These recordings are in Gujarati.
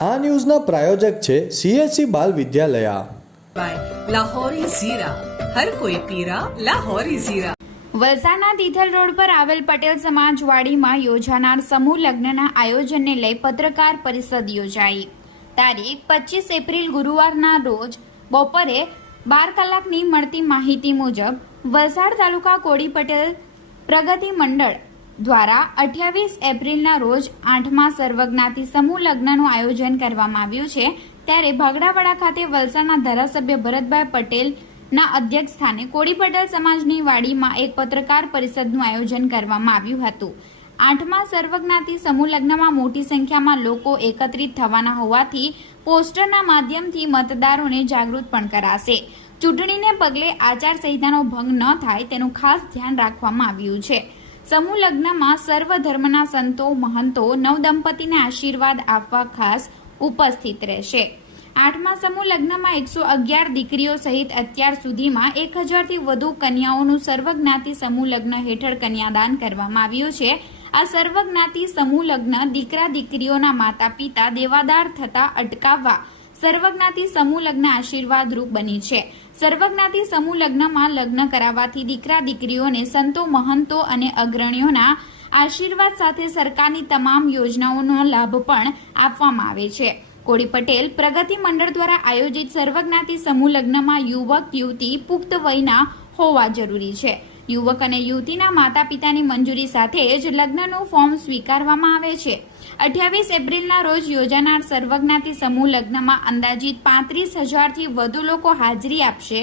આ ન્યૂઝના પ્રાયોજક છે CSC બાલ વિદ્યાલયા। લાહોરી ઝીરા, હર કોઈ પીરા લાહોરી ઝીરા। વલસાડના તિથલ રોડ પર આવેલ પટેલ સમાજવાડીમાં યોજાનાર સમૂહ લગ્નના આયોજનને લઈ પત્રકાર પરિષદ યોજાઈ। તારીખ 25 એપ્રિલ ગુરુવારના રોજ બપોરે 12 કલાકની મળતી માહિતી મુજબ વલસાડ તાલુકા કોળી પટેલ પ્રગતિ મંડળ દ્વારા 28 એપ્રિલના રોજ 8મા સર્વજ્ઞાતિ સમૂહ લગ્નનું આયોજન કરવામાં આવ્યું છે। ત્યારે ભાગડાવાડા ખાતે વલસાડના ધારાસભ્ય ભરતભાઈ પટેલના અધ્યક્ષ સ્થાને કોળી પટેલ સમાજની વાડીમાં એક પત્રકાર પરિષદનું આયોજન કરવામાં આવ્યું હતું। 8મા સર્વજ્ઞાતિ સમૂહ લગ્નમાં મોટી સંખ્યામાં લોકો એકત્રિત થવાના હોવાથી પોસ્ટરના માધ્યમથી મતદારોને જાગૃત પણ કરાશે। ચૂંટણીને પગલે આચારસંહિતાનો ભંગ ન થાય તેનું ખાસ ધ્યાન રાખવામાં આવ્યું છે। સમૂહ લગ્નમાં સર્વ ધર્મના સંતો મહંતો નવદંપતિને આશીર્વાદ આપવા ખાસ ઉપસ્થિત રહેશે। 8મા સમૂહ લગ્નમાં 111 દીકરીઓ સહિત અત્યાર સુધીમાં 1000થી વધુ કન્યાઓનું સર્વજ્ઞાતિ સમૂહ લગ્ન હેઠળ કન્યાદાન કરવામાં આવ્યું છે। આ સર્વજ્ઞાતિ સમૂહ લગ્ન દીકરા દીકરીઓના માતા પિતા દેવાદાર થતા અટકાવવા સર્વજ્ઞાતિ સમૂહ લગ્ન આશીર્વાદરૂપ બની છે। સર્વજ્ઞાતિ સમૂહ લગ્નમાં લગ્ન કરાવવાથી દીકરા દીકરીઓને સંતો મહંતો અને અગ્રણીઓના આશીર્વાદ સાથે સરકારની તમામ યોજનાઓનો લાભ પણ આપવામાં આવે છે। કોળી પટેલ પ્રગતિ મંડળ દ્વારા આયોજિત સર્વજ્ઞાતિ સમૂહ લગ્નમાં યુવક યુવતી પુખ્ત વયના હોવા જરૂરી છે। યુવક અને યુવતીના માતા પિતાની મંજૂરી સાથે જ લગ્નનું ફોર્મ સ્વીકારવામાં આવે છે। 28 એપ્રિલના રોજ યોજાનાર સર્વજ્ઞાતિ સમૂહ લગ્નમાં અંદાજિત 35,000થી વધુ લોકો હાજરી આપશે।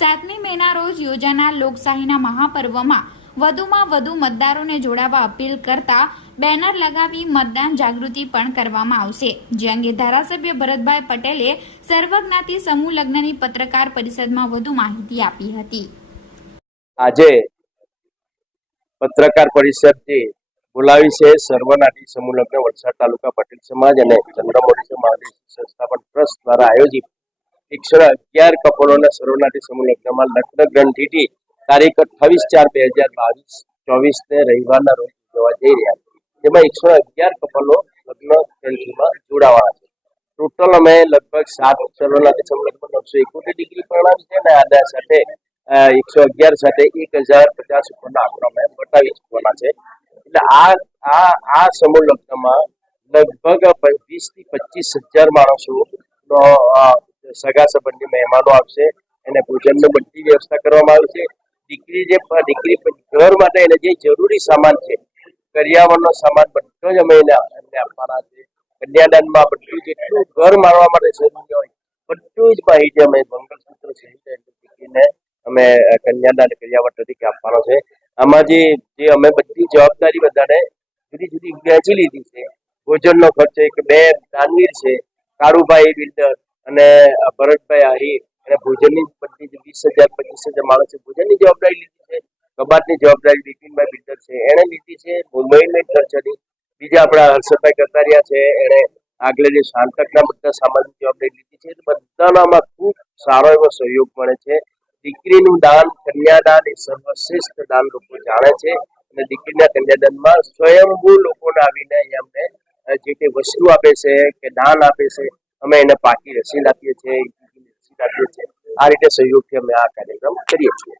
7મી મેના રોજ યોજાનાર લોકશાહીના મહાપર્વમાં વધુમાં વધુ મતદારોને જોડાવા અપીલ કરતા બેનર લગાવી મતદાન જાગૃતિ પણ કરવામાં આવશે। જે અંગે ધારાસભ્ય ભરતભાઈ પટેલે સર્વજ્ઞાતિ સમૂહ લગ્નની પત્રકાર પરિષદમાં વધુ માહિતી આપી હતી। આજે પત્રકાર પરિષદ બોલાવી છે સર્વજ્ઞાતિ સમૂહ લગ્ન વલસાડ તાલુકા પટેલ સમાજ અને ચંદ્રમૌળીશ્વર મહાદેવ સંસ્થાપન ટ્રસ્ટ દ્વારા આયોજિત 111 કપલોના સર્વજ્ઞાતિ સમૂહ લગ્નમાં લગ્ન ગ્રંથિથી તારીખ 28/4/2022 ને રવિવારના રોજ જોવા જઈ રહ્યા છે। જેમાં 111 કપલો લગ્ન ગ્રંથિમાં જોડાવાના છે। ટોટલ અમે લગભગ 7 સર્વજ્ઞાતિ સમૂહ લગ્ન 971 ડિગ્રી પરણાવી છે અને આના સાથે 111 સાથે 1050 ઉપરના આંકડો અમે બતાવી ચૂકવાના છે। એટલે આ સમૂહ લગ્નમાં લગભગ 20 થી 25,000 માણસો સગા સંબંધી મહેમાનો આવશે અને ભોજનની બધી વ્યવસ્થા કરવામાં આવશે। દીકરી ઘર માટે એને જે જરૂરી સામાન છે કરિયાવરનો સામાન બધો જ અમે એને આપવાના છે। કન્યાદાનમાં બધું જેટલું ઘર મારવા માટે જરૂરી હોય બધું જ માહિતી અમે મંગળસૂત્ર સહિત દીકરીને અમે કન્યાદાન કરિયાવર તરીકે આપવાનો છે। આમાં જે અમે બધી જવાબદારી બધાને જુદી જુદી વહેંચી લીધી છે। ભોજનનો ખર્ચ એક 2 દાનવીર છે, કાળુભાઈ બિલ્ડર અને ભરતભાઈ આહિર અને ભોજનની બધી 20,000 25,000 માણસે ભોજનની જવાબદારી લીધી છે। કબાટની જવાબદારી બિપિનભાઈ બિલ્ડર છે એણે લીધી છે। મુંબઈની ખર્ચની બીજા આપણા હર્ષદભાઈ કતારિયા છે એણે આગળ જે શાંતકના બધા સામાનની જવાબદારી લીધી છે। બધાનામાં ખૂબ સારો એવો સહયોગ મળે છે। દીકરીનું દાન કન્યાદાન એ સર્વશ્રેષ્ઠ દાન લોકો જાણે છે અને દીકરીના કન્યાદાનમાં સ્વયંભૂ લોકોને આવીને અહીંયા અમને જે કંઈ વસ્તુ આપે છે કે દાન આપે છે અમે એને પાકી રસીદ આપીએ છીએ, રસીદ આપીએ છીએ। આ રીતે સહયોગથી અમે આ કાર્યક્રમ કરીએ છીએ।